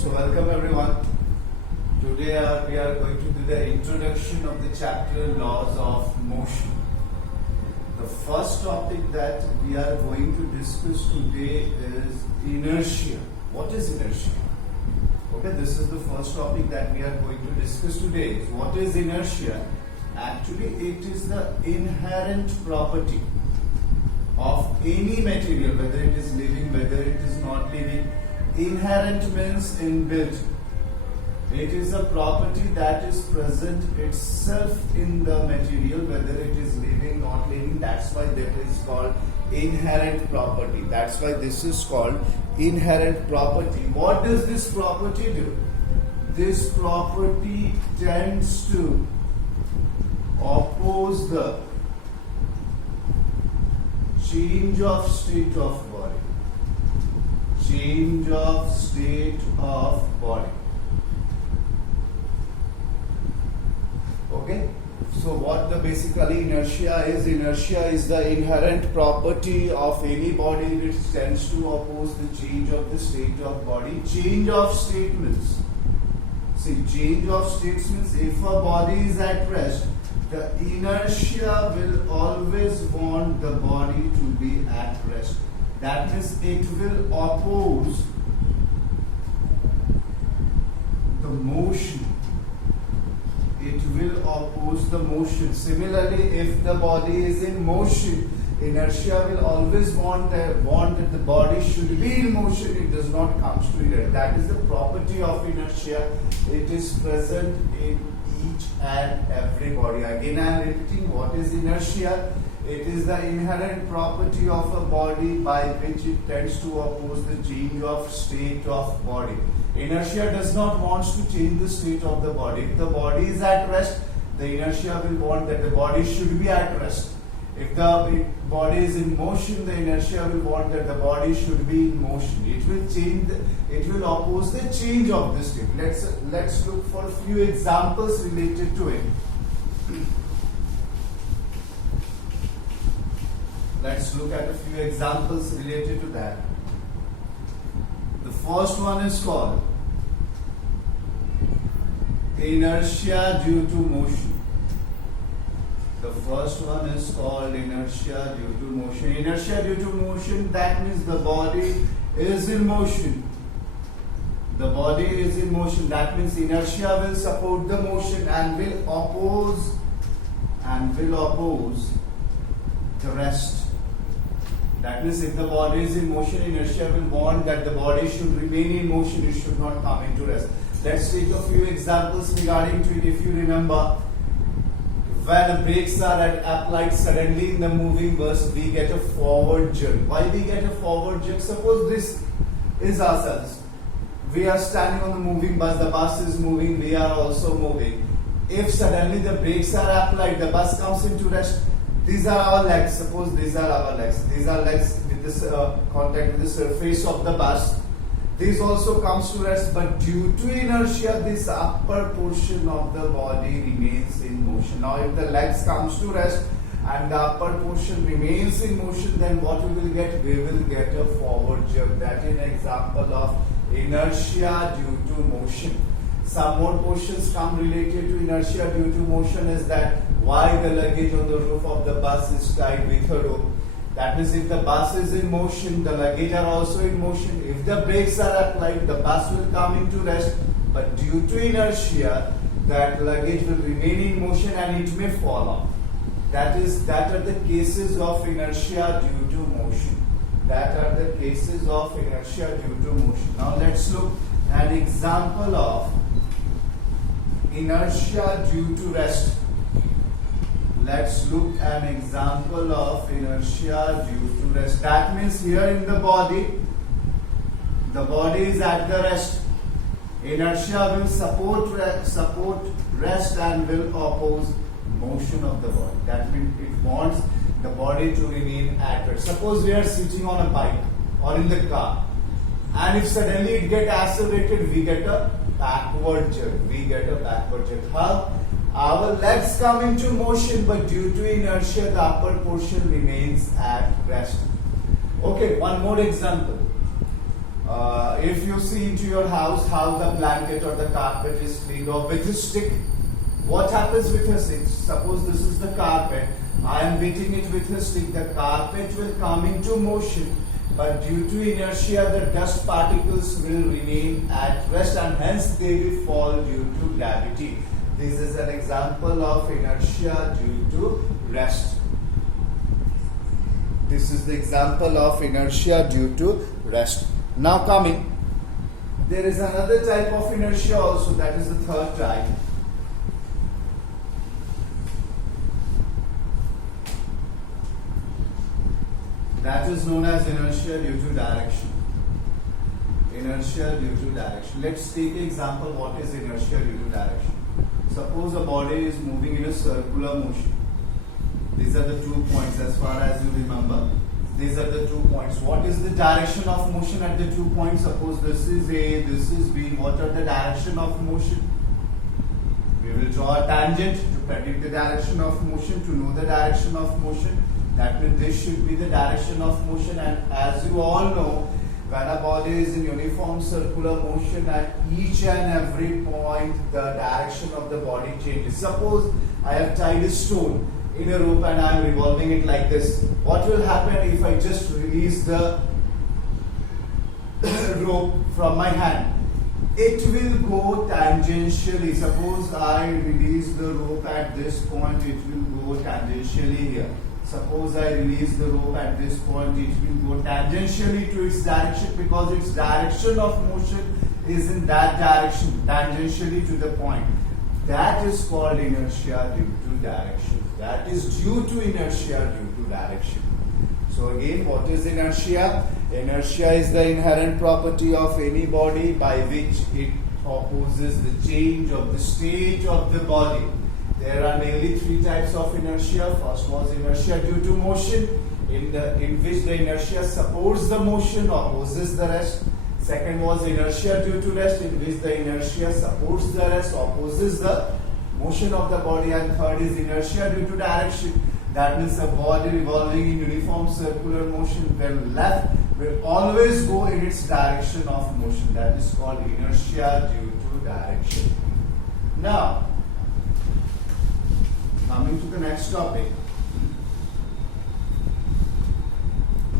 So welcome everyone. Today we are going to do the introduction of the chapter Laws of Motion. The first topic that we are going to discuss today is inertia. What is inertia? Okay, this is the first topic that we are going to discuss today. What is inertia? Actually, it is the inherent property of any material, whether it is living, whether it is not living. Inherent means inbuilt. It is a property that is present itself in the material, whether it is living, not living. That's why that is called inherent property. That's why this is called inherent property. What does this property do? This property tends to oppose the change of state of body. Change of state of body. Okay, so what the basically inertia is? Inertia is the inherent property of any body which tends to oppose the change of the state of body. Change of state means, change of state means if a body is at rest, the inertia will always want the body to be at rest. That means it will oppose the motion. It will oppose the motion. Similarly, if the body is in motion, inertia will always want that the body should be in motion. It does not come to inertia. That is the property of inertia. It is present in each and every body. Again, I am repeating, what is inertia? It is the inherent property of a body by which it tends to oppose the change of state of body. Inertia does not want to change the state of the body. If the body is at rest, the inertia will want that the body should be at rest. If the body is in motion, the inertia will want that the body should be in motion. It will change. It will oppose the change of the state. Let's look for a few examples related to it. Let's look at a few examples related to that. The first one is called inertia due to motion. The first one is called inertia due to motion. Inertia due to motion, that means the body is in motion. The body is in motion. That means inertia will support the motion and will oppose the rest. That means if the body is in motion, inertia will want that the body should remain in motion, it should not come into rest. Let's take a few examples regarding to it. If you remember, when brakes are applied suddenly in the moving bus, we get a forward jerk. Why we get a forward jerk? Suppose this is ourselves. We are standing on the moving bus, the bus is moving, we are also moving. If suddenly the brakes are applied, the bus comes into rest. These are our legs. Suppose these are our legs. These are legs with this contact with the surface of the bus. This also comes to rest, but due to inertia, this upper portion of the body remains in motion. Now, if the legs comes to rest and the upper portion remains in motion, then what we will get? We will get a forward jerk. That is an example of inertia due to motion. Some more questions come related to inertia due to motion is that why the luggage on the roof of the bus is tied with a rope. That means if the bus is in motion, the luggage are also in motion. If the brakes are applied, the bus will come into rest. But due to inertia, that luggage will remain in motion and it may fall off. That are the cases of inertia due to motion. That are the cases of inertia due to motion. Now let's look at an example of inertia due to rest. Let's look at an example of inertia due to rest. That means here in the body is at the rest. Inertia will support rest and will oppose motion of the body. That means it wants the body to remain at rest. Suppose we are sitting on a bike or in the car, and if suddenly it gets accelerated, we get a backward jerk. How? Our legs come into motion, but due to inertia, the upper portion remains at rest. Okay, one more example. If you see into your house how the blanket or the carpet is cleaned off with a stick, what happens with a stick? Suppose this is the carpet. I am beating it with a stick. The carpet will come into motion, but due to inertia, the dust particles will remain at rest and hence they will fall due to gravity. This is an example of inertia due to rest. This is the example of inertia due to rest. Now coming, there is another type of inertia also, that is the third type. That is known as inertia due to direction. Inertia due to direction. Let's take an example what is inertia due to direction. Suppose a body is moving in a circular motion. These are the 2 points as far as you remember. These are the 2 points. What is the direction of motion at the 2 points? Suppose this is A, this is B. What are the direction of motion? We will draw a tangent to predict the direction of motion, to know the direction of motion. That means this should be the direction of motion, and as you all know, when a body is in uniform circular motion, at each and every point the direction of the body changes. Suppose I have tied a stone in a rope and I am revolving it like this. What will happen if I just release the rope from my hand? It will go tangentially. Suppose I release the rope at this point, it will go tangentially here. Suppose I release the rope at this point, it will go tangentially to its direction because its direction of motion is in that direction, tangentially to the point. That is called inertia due to direction. That is due to inertia due to direction. So again, what is inertia? Inertia is the inherent property of any body by which it opposes the change of the state of the body. There are mainly 3 types of inertia. First was inertia due to motion, in which the inertia supports the motion, opposes the rest. Second was inertia due to rest, in which the inertia supports the rest, opposes the motion of the body. And third is inertia due to direction. That means a body revolving in uniform circular motion when left will always go in its direction of motion. That is called inertia due to direction. Now, coming to the next topic,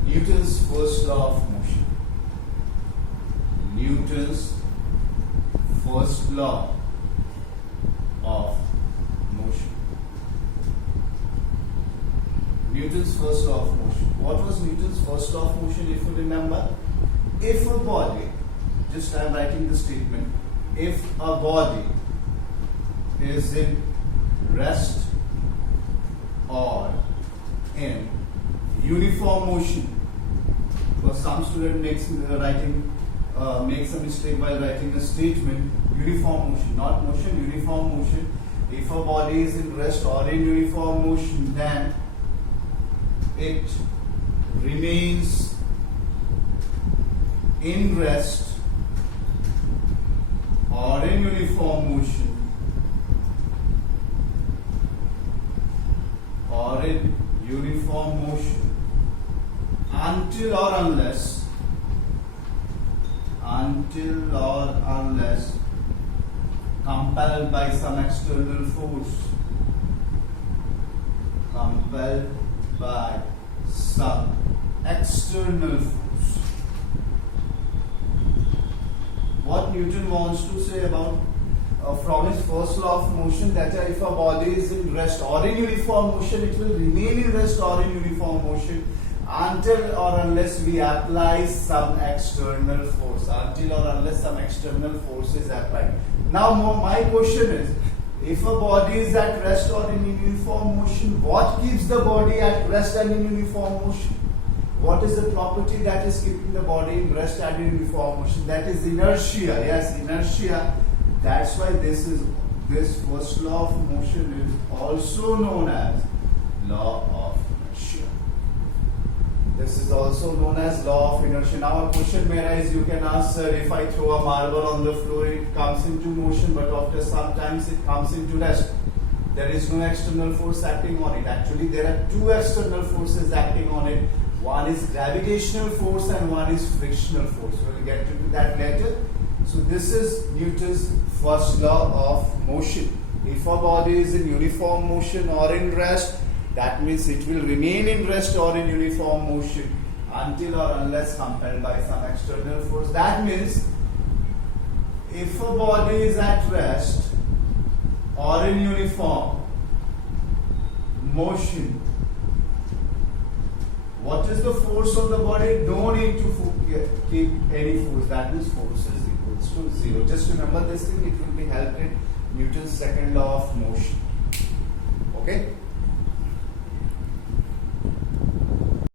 Newton's first law of motion. Newton's first law of motion. Newton's first law of motion. What was Newton's first law of motion, if you remember? If a body, just I am writing the statement, if a body is in rest or in uniform motion, because some student makes a mistake while writing a statement. Uniform motion, not motion, uniform motion. If a body is in rest or in uniform motion, then it remains in rest or in uniform motion or in uniform motion until or unless compelled by some external force. Compelled by some external force. What Newton wants to say about from his first law of motion, that if a body is in rest or in uniform motion, it will remain in rest or in uniform motion until or unless we apply some external force. Until or unless some external force is applied. Now my question is, if a body is at rest or in uniform motion, what keeps the body at rest and in uniform motion? What is the property that is keeping the body in rest and in uniform motion? That is inertia. Yes, inertia. That's why this first law of motion is also known as law of inertia. This is also known as law of inertia. Now a question may arise, you can ask, sir, if I throw a marble on the floor, it comes into motion, but after some times it comes into rest. There is no external force acting on it. Actually, there are 2 external forces acting on it. One is gravitational force and one is frictional force. We will get into that later. So this is Newton's first law of motion. If a body is in uniform motion or in rest, that means it will remain in rest or in uniform motion until or unless compelled by some external force. That means if a body is at rest or in uniform motion, what is the force of the body? No need to keep any force. That means force is equals to zero. Just remember this thing. It will be helped in Newton's second law of motion. Okay.